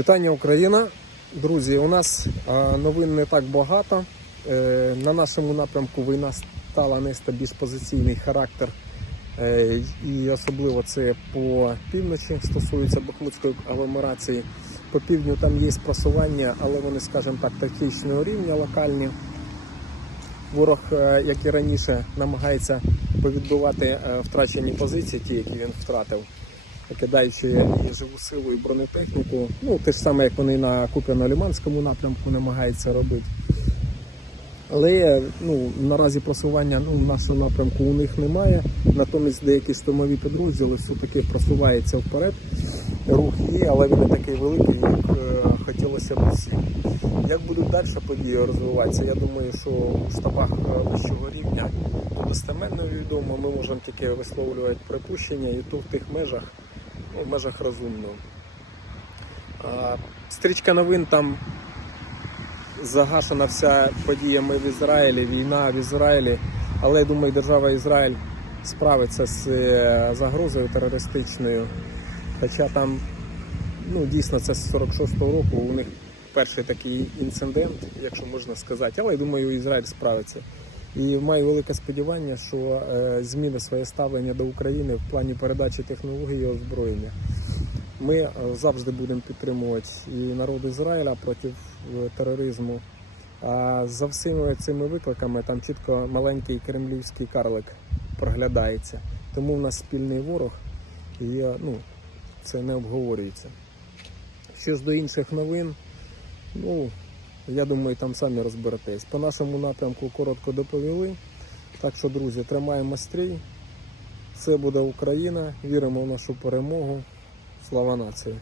Вітання Україна. Друзі, у нас новин не так багато. Е, На нашому напрямку війна стала нести більш позиційний характер. Е, І особливо це по півночі стосується Бахмутської агломерації. По півдню там є просування, але вони, скажімо так, тактичного рівня локальні. Ворог, е, як і раніше, намагається повідбивати втрачені позиції, ті, які він втратив кидаючи і живу силу і бронетехніку. Ну, те ж саме, як вони на Куп'яно-Ліманському напрямку намагаються робити. Але ну, наразі просування ну, в нашому напрямку у них немає. Натомість деякі штурмові підрозділи все-таки просуваються вперед. Рух є, але він не такий великий, як е, хотілося б всім. Як будуть далі події розвиватися, я думаю, що у штабах е, вищого рівня достеменно відомо. Ми можемо тільки висловлювати припущення і то в тих межах, ну, в межах розумного. А, стрічка новин там загашена вся подіями в Ізраїлі, війна в Ізраїлі. Але я думаю, держава Ізраїль справиться з е, загрозою терористичною. Хоча там ну, дійсно це з 46-го року у них перший такий інцидент, якщо можна сказати. Але я думаю, Ізраїль справиться. І маю велике сподівання, що е, зміни своє ставлення до України в плані передачі технологій і озброєння. Ми е, завжди будемо підтримувати і народ Ізраїля проти е, тероризму. А за всіми цими викликами там чітко маленький кремлівський карлик проглядається. Тому в нас спільний ворог, і ну, це не обговорюється. Що ж до інших новин, ну я думаю, там самі розберетесь. По нашому напрямку коротко доповіли. Так що, друзі, тримаємо стрій. Це буде Україна. Віримо в нашу перемогу. Слава нації!